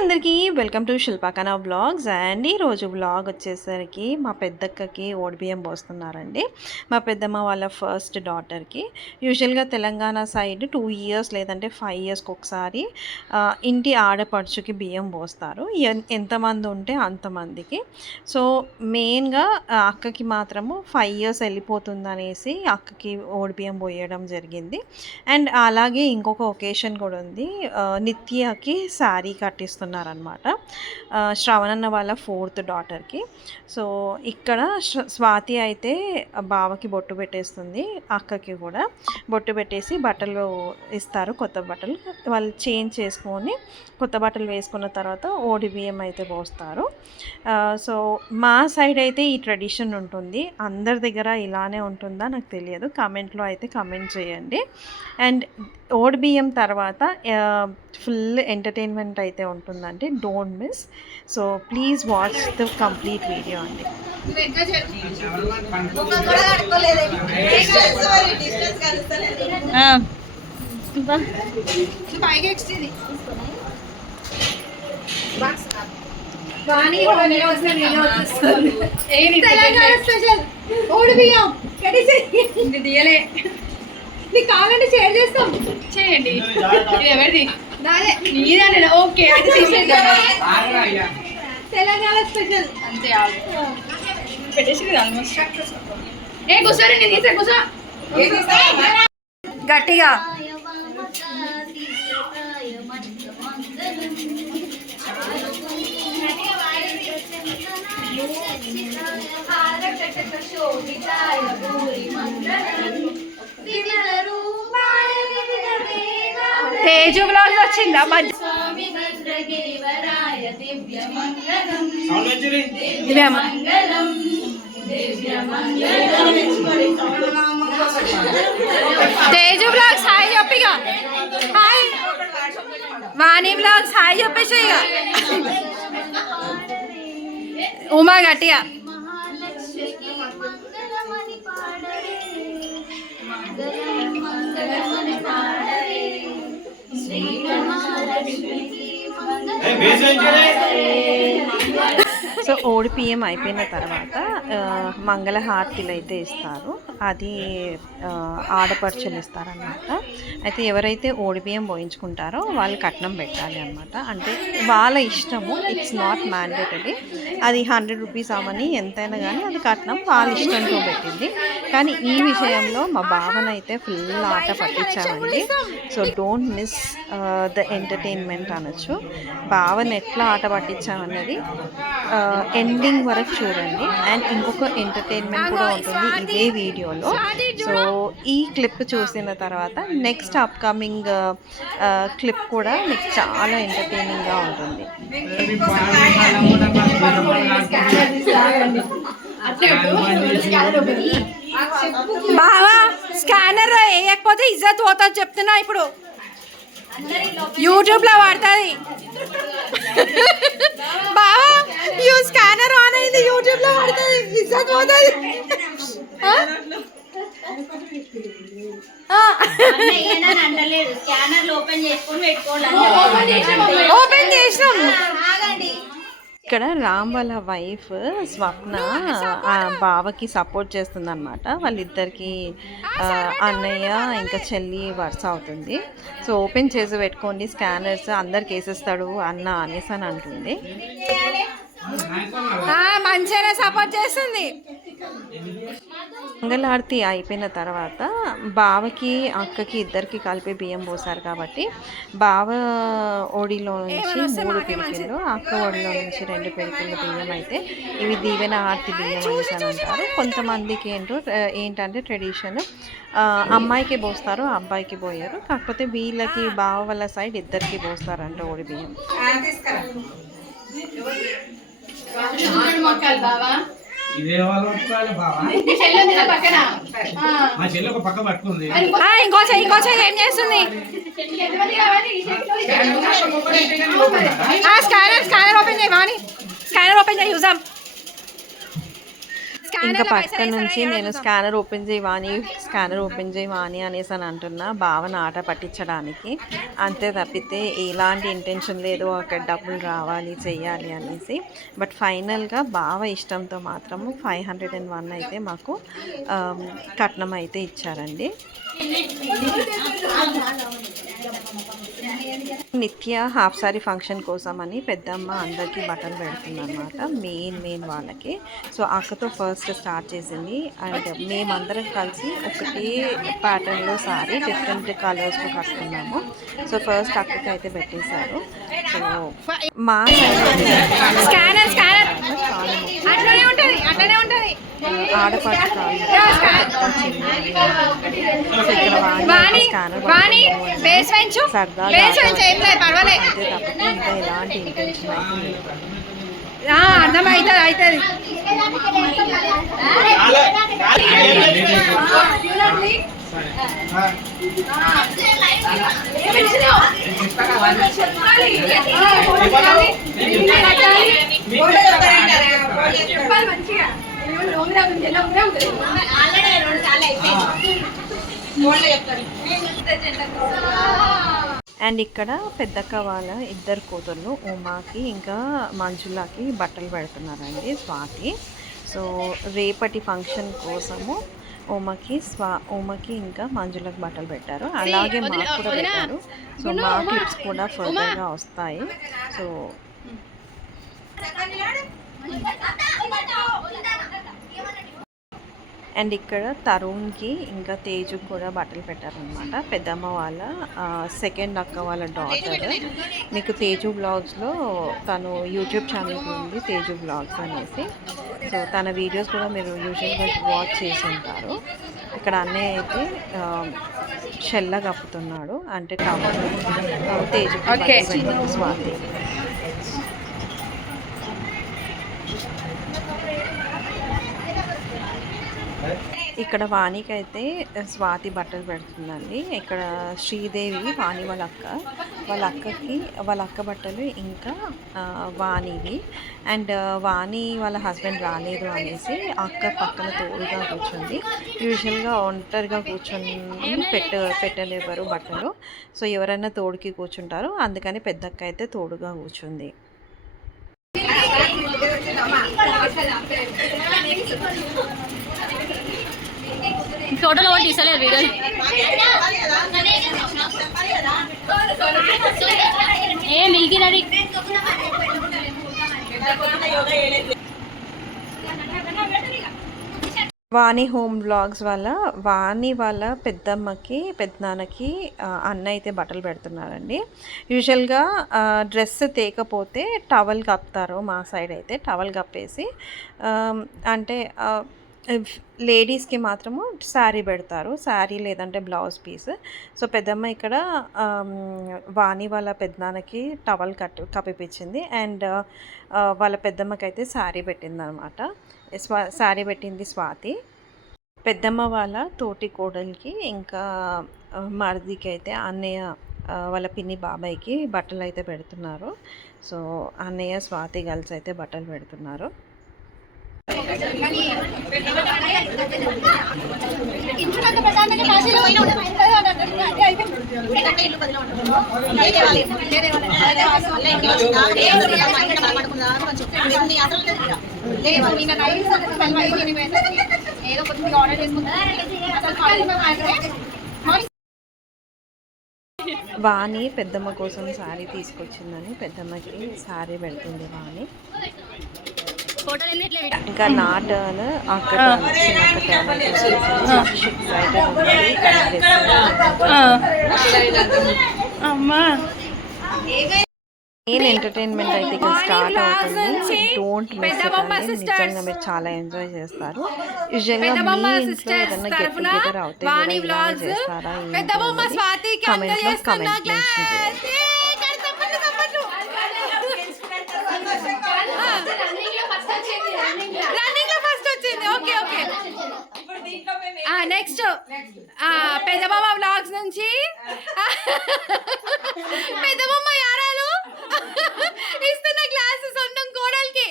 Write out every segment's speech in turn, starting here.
అందరికీ welcome to శిల్పాకనా vlogs. And ఈరోజు vlog వచ్చేసరికి మా పెద్దక్కకి ఓడిబియ్యం పోస్తున్నారండి. మా పెద్దమ్మ వాళ్ళ ఫస్ట్ డాటర్కి. యూజువల్గా తెలంగాణ సైడ్ 2 ఇయర్స్ లేదంటే 5 ఇయర్స్కి ఒకసారి ఇంటి ఆడపడుచుకి బియ్యం పోస్తారు. ఎంతమంది ఉంటే అంతమందికి. సో మెయిన్గా అక్కకి మాత్రము 5 ఇయర్స్ వెళ్ళిపోతుందనేసి అక్కకి ఓడిబియ్యం పోయడం జరిగింది. అండ్ అలాగే ఇంకొక ఒకేషన్ కూడా ఉంది. నిత్యకి శారీ కట్టిస్తున్నారనమాట, శ్రవణన్న వాళ్ళ 4th డాటర్కి. సో ఇక్కడ స్వాతి అయితే బావకి బొట్టు పెట్టేస్తుంది, అక్కకి కూడా బొట్టు పెట్టేసి బట్టలు ఇస్తారు, కొత్త బట్టలు. వాళ్ళు చేంజ్ చేసుకొని కొత్త బట్టలు వేసుకున్న తర్వాత ఓడిబియ్యం అయితే పోస్తారు. సో మా సైడ్ అయితే ఈ ట్రెడిషన్ ఉంటుంది. అందరి దగ్గర ఇలానే ఉంటుందా నాకు తెలియదు, కామెంట్లో అయితే కామెంట్ చేయండి. అండ్ ఓడిబియ్యం తర్వాత ఫుల్ ఎంటర్టైన్మెంట్ అయితే ఉంటుందండి, don't miss. So please watch the complete video అండి. నీకు కావాలంటే షేర్ చేస్తాం, చేయండి. ఎవరిది? ఓకే, తెలంగాణ స్పెషల్ అంతే. పెట్టేసి ఏ కూర్చోరు, నేను తీసే కూర్చో గట్టిగా. తేజు బ్లౌజ్ వచ్చిందా? తేజు బ్లాగ్స్ హాయ్ చెప్పిగా. హాయ్ వాణి బ్లాగ్స్ హాయ్ చెప్పేసి ఇక. ఉమా గట్టిగా. సో ఓడిపిఎం అయిపోయిన తర్వాత మంగళహారతిలు అయితే ఇస్తారు, అది ఆడపడుచులు ఇస్తారనమాట. అయితే ఎవరైతే ఓడిపిఎం పోయించుకుంటారో వాళ్ళు కట్నం పెట్టాలి అనమాట. అంటే వాళ్ళ ఇష్టము, ఇట్స్ నాట్ మ్యాండేటరీ. అది 100 రూపీస్ అవని ఎంతైనా కానీ అది కట్నం వాళ్ళ ఇష్టంతో పెట్టింది. కానీ ఈ విషయంలో మా భావనైతే ఫుల్ ఆట పట్టించామండి. So don't miss the entertainment అనొచ్చు. భావన ఎట్లా ఆట పట్టించామన్నది ఎండింగ్ వరకు చూడండి. అండ్ ఇంకొక ఎంటర్టైన్మెంట్ కూడా ఉంటుంది ఇదే వీడియోలో. సో ఈ క్లిప్ చూసిన తర్వాత నెక్స్ట్ అప్కమింగ్ క్లిప్ కూడా మీకు చాలా ఎంటర్టైనింగ్గా ఉంటుంది. బావా స్కానర్ వేయకపోతే ఇజ్జత్ పోతుంది చెప్తున్నా. ఇప్పుడు యూట్యూబ్ లో వాడుతుంది బావా. స్కానర్ ఆన్ అయింది, యూట్యూబ్ లో వాడుతుంది, ఇజ్జత్ పోతుంది. ఓపెన్ చేసినాం. ఇక్కడ రామ్ వాళ్ళ వైఫ్ స్వప్న ఆ బావకి సపోర్ట్ చేస్తుంది అనమాట. వాళ్ళిద్దరికి అన్నయ్య ఇంకా చెల్లి వరుస అవుతుంది. సో ఓపెన్ చేసి పెట్టుకోండి స్కానర్స్, అందరికి వేసేస్తాడు అన్న అనేసి అని అంటుంది. మంచిగానే సపోర్ట్ చేస్తుంది. మంగళారతి అయిపోయిన తర్వాత బావకి అక్కకి ఇద్దరికి కలిపి బియ్యం పోసారు కాబట్టి బావ ఓడిలో నుంచి 3 పిడికిళ్ళు, అక్క ఓడిలో నుంచి 2 పిడికిళ్ళు బియ్యం అయితే ఇవి దీవెన ఆర్తి బియ్యం అనేసి అని అంటారు. కొంతమందికి ఏంటంటే ట్రెడిషన్ అమ్మాయికి పోస్తారు, అబ్బాయికి పోయారు. కాకపోతే వీళ్ళకి బావ వాళ్ళ సైడ్ ఇద్దరికి పోస్తారంట ఓడి బియ్యం. ఏం చేస్తుంది? స్కానర్ ఓపెన్ చేయి, స్కానర్ ఓపెన్ చేయి చూద్దాం. ఇంకా పక్క నుంచి నేను స్కానర్ ఓపెన్ చేయవాని అనేసి అని అంటున్నా భావన ఆట పట్టించడానికి. అంతే తప్పితే ఎలాంటి ఇంటెన్షన్ లేదు అక్కడ డబ్బులు రావాలి చెయ్యాలి అనేసి. బట్ ఫైనల్గా బావ ఇష్టంతో మాత్రము 501 అయితే మాకు కట్నం అయితే ఇచ్చారండి. నిత్య హాఫ్ సారీ ఫంక్షన్ కోసం అని పెద్దమ్మ అందరికీ బట్టలు పెడుతుందన్నమాట, మెయిన్ వాళ్ళకి. సో అక్కతో ఫస్ట్ స్టార్ట్ చేసింది. అండ్ మేమందరం కలిసి ఒకటే ప్యాటర్న్లో సారీ డిఫరెంట్ కలర్స్లో కట్టుకున్నాము. సో ఫస్ట్ అక్కకి అయితే పెట్టేశారు. సో మా ఆడపాటు సరదాగా అంతే తప్ప ఇంకా ఎలాంటి ఇంటెన్షన్ అయితే అర్థమవుతుంది. అండ్ ఇక్కడ పెద్దక్క వాళ్ళ ఇద్దరు కూతుర్లు ఉమాకి ఇంకా మంజులాకి బట్టలు పెడుతున్నారండి స్వాతి. సో రేపటి ఫంక్షన్ కోసము ఉమకి ఇంకా మంజులకు బట్టలు పెట్టారు. అలాగే మాకు కూడా పెట్టారు. సో మా క్లిప్స్ కూడా ఫర్దర్గా వస్తాయి. సో అండ్ ఇక్కడ తరుణ్కి ఇంకా తేజుకి కూడా బట్టలు పెట్టారనమాట. పెద్దమ్మ వాళ్ళ సెకండ్ అక్క వాళ్ళ డాటర్. మీకు తేజు బ్లాగ్స్లో తను యూట్యూబ్ ఛానల్ ఉంది తేజు బ్లాగ్స్ అనేసి. సో తన వీడియోస్ కూడా మీరు యూజువల్గా వాచ్ చేసి ఉంటారు. ఇక్కడ అన్నయ్య అయితే షెల్ల కప్పుతున్నాడు, అంటే టవల్ తేజుకి స్వాతి. ఇక్కడ వాణికి అయితే స్వాతి బట్టలు పెడుతుందండి. ఇక్కడ శ్రీదేవి వాణి వాళ్ళ అక్కకి వాళ్ళ అక్క బట్టలు ఇంకా వాణివి. అండ్ వాణి వాళ్ళ హస్బెండ్ రాలేదు అనేసి అక్క పక్కన తోడుగా కూర్చుంది. యూజువల్గా ఒంటరిగా కూర్చొని పెట్టలేవారు బట్టలు. సో ఎవరైనా తోడుకి కూర్చుంటారు, అందుకని పెద్దక్క అయితే తోడుగా కూర్చుంది. ఫోటోలో కూడా తీసలేదు వీడియో. ఏ మిగిలినది వాణి హోమ్ బ్లాగ్స్ వల్ల వాణి వాళ్ళ పెద్దమ్మకి పెద్దనాన్నకి అన్న అయితే బట్టలు పెడుతున్నారండి. యూజువల్గా డ్రెస్ తేకపోతే టవల్ కప్పుతారు. మా సైడ్ అయితే టవల్ కప్పేసి అంటే లేడీస్కి మాత్రము శారీ పెడతారు, శారీ లేదంటే బ్లౌజ్ పీస్. సో పెద్దమ్మ ఇక్కడ వాణి వాళ్ళ పెద్దనాన్నకి టవల్ కప్పిపించింది. అండ్ వాళ్ళ పెద్దమ్మకి అయితే శారీ పెట్టింది అనమాట. శారీ పెట్టింది స్వాతి. పెద్దమ్మ వాళ్ళ తోటి కోడలికి ఇంకా మరిదికి అయితే అన్నయ్య వాళ్ళ పిన్ని బాబాయ్కి బట్టలు అయితే పెడుతున్నారు. సో అన్నయ్య స్వాతి కలిసి అయితే బట్టలు పెడుతున్నారు. వాణి పెద్దమ్మ కోసం శారీ తీసుకొచ్చిందని పెద్దమ్మకి శారీ పెడుతుంది వాణి. ఇంకా నా టర్న్ అక్క అమ్మా మెయిన్ ఎంటర్టైన్మెంట్ అయితే ఇక్కడ స్టార్ట్ అవుతుంది. డోంట్ మిస్ ఇట్ అండి, నిజంగా మీరు చాలా ఎంజాయ్ చేస్తారు. యూజువల్గా మీ ఇంట్లో ఏదైనా గెట్ టుగెదర్ అవుతే ఇలా చేస్తారా కమెంట్లో కమెంట్ మెన్షన్ చేయండి. నెక్స్ట్ పెద్దబాబా వ్లాగ్స్ నుంచి పెద్దబొమ్మ యారాలు ఇస్తున్న క్లాస్ సొంతం కోడలికి.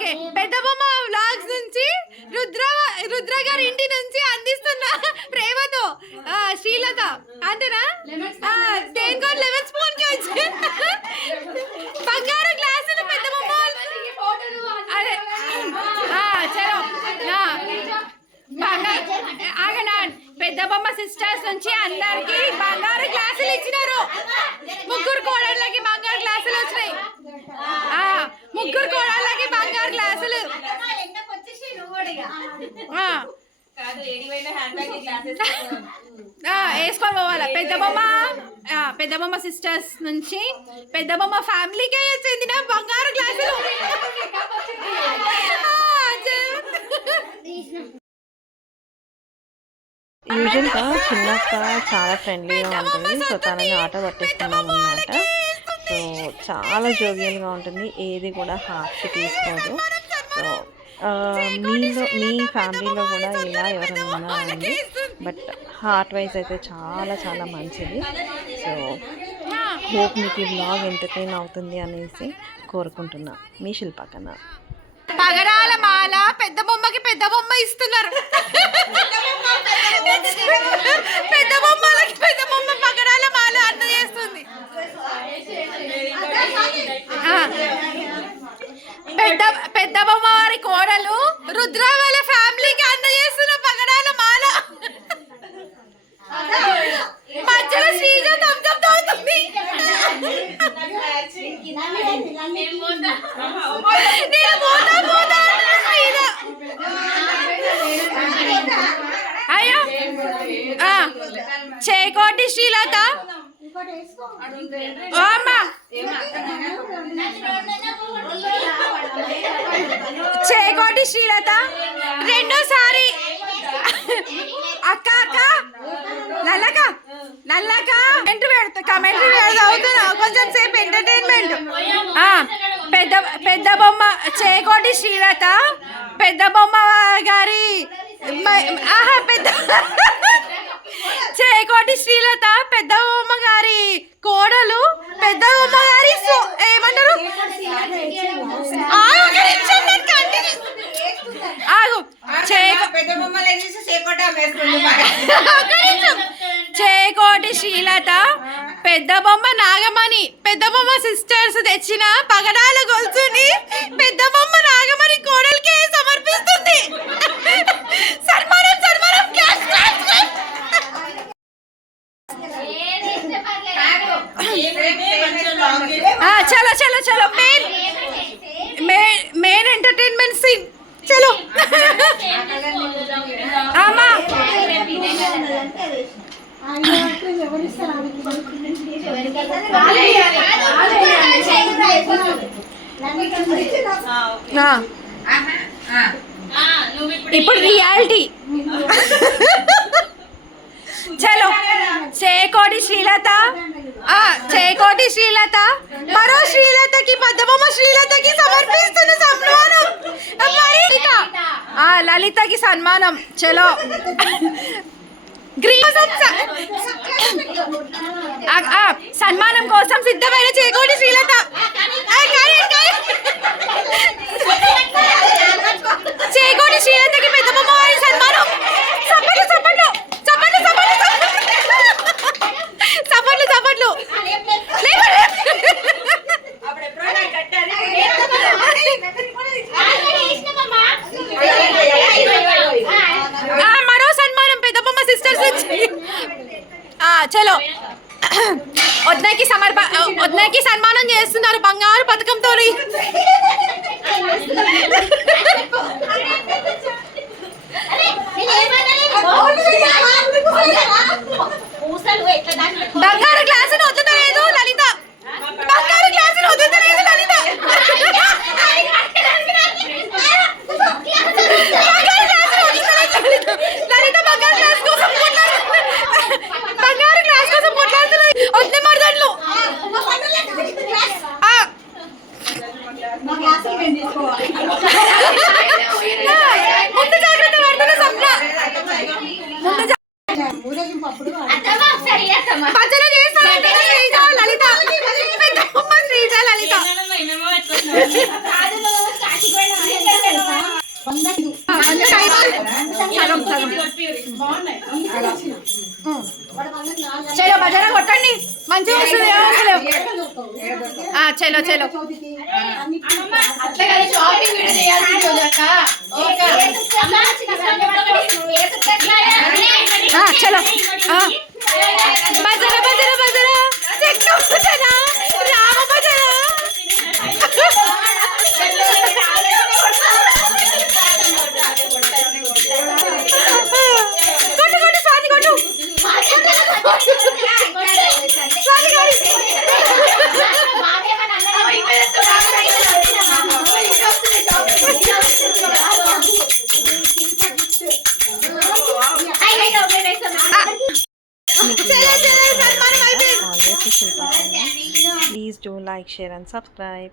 ఓకే, పెద్ద బొమ్మ వ్లాగ్స్ నుంచి రుద్ర గారి ఇంటి నుంచి అందిస్తున్న ప్రేమతో శ్రీలత అంతేనా? తేన్కోన్ లెమన్ స్పూన్ కి వచ్చి బంగారు గ్లాసులు పెద్ద బొమ్మ. అదే చలో ఆగనా. పెద్ద బొమ్మ సిస్టర్స్ నుంచి అందరికి బంగారు గ్లాసులు ఇచ్చినారు. ముగ్గురు కోడళ్ళకి బంగారు గ్లాసులు వచ్చినాయి. ముగ్గురు కోడళ్ళకి బంగారు గ్లాసులు వేసుకొని పోవాలా. పెద్ద బొమ్మ సిస్టర్స్ నుంచి పెద్ద బొమ్మ ఫ్యామిలీకే చెందిన బంగారు గ్లాసులు. యూజువల్గా చిన్నక్క చాలా ఫ్రెండ్లీగా ఉంటుంది. సో తనని ఆట పట్టిస్తున్నాం అన్నమాట. సో చాలా జోవియల్గా ఉంటుంది, ఏది కూడా హార్ట్కి తీసుకోదు. సో మీ ఫ్యామిలీలో కూడా ఇలా ఎవరైనా ఉన్నారండి, బట్ హార్ట్ వైజ్ అయితే చాలా చాలా మంచిది. సో హోప్ మీకు ఈ బ్లాగ్ ఎంటర్టైన్ అవుతుంది అనేసి కోరుకుంటున్నా. మీ శిల్పకన్నా. పగడాల మాల పెద్ద బొమ్మకి పెద్ద బొమ్మ ఇస్తున్నారు. పెద్ద బొమ్మలకి పెద్ద బొమ్మ పగడాల మాల అన్న చేస్తుంది. పెద్ద బొమ్మ వారి కోడలు రుద్ర వాళ్ళ ఫ్యామిలీకి అన్న చేస్తున్న పగడాల మాల. మధ్యలో శ్రీజ థమ్స్అప్ తాగుతుంది. అయ్యో చేకోటి శ్రీలత చేకోటి శ్రీలత రెండోసారి అక్క నల్లక కమెంటరీ అవుతున్నా కొంచెం సేపు ఎంటర్టైన్మెంట్. పెద్ద బొమ్మ చేకోటి శ్రీలత పెద్ద బొమ్మ గారి చేకోటి శ్రీలత పెద్ద బొమ్మ గారి కోడలు పెద్ద బొమ్మ గారి ఏమంటారు చేకోటి శ్రీలత పెద్ద బొమ్మ నాగమణి పెద్ద బొమ్మ సిస్టర్స్ తెచ్చిన పగడాల గొలుసుని పెద్ద బొమ్మ నాగమణి కోడలికి సమర్పిస్తుంది. సన్మానం చలో మెయిన్ ఎంటర్టైన్మెంట్ సీన్ చలో. ఇప్పుడు రియాలిటీ చలో. చేకోటి శ్రీలత మరో శ్రీలతకి పెద్ద బొమ్మ శ్రీలతకి సమర్పిస్తున్న సన్మానం. లలితకి సన్మానం చలో. సన్మానం కోసం సిద్ధమైన చేకోటి శ్రీలత. చేకోటి శ్రీలతకి పెద్ద బొమ్మ వారి సన్మానం. చప్పట్లు మరో సన్మానం పెద్ద బొమ్మ సిస్టర్స్ నుంచి. చలో వద్దకి సన్మానం చేస్తున్నారు బంగారు పథకంతో. బంగారు గ్లాసును వదులుతలేదు లలిత. బంగారు గ్లాస్ కోసం కొట్లాడుతున్నారు. వద్దే మరదళ్ళు. ముందు జాగ్రత్త పడుతున్న సప్న. పచ్చలు చేస్తాను చలో బజారా కొట్టండి మంచిగా వస్తుంది చలో చలో షాపింగ్ కూడా చేయాల్సింది చలో బజారా బజారా బజారా చెక్కా రామ బజారా కొట్టు కొట్టు స్వాతి కొట్టు స్వాతి గారి Please do like, share and subscribe.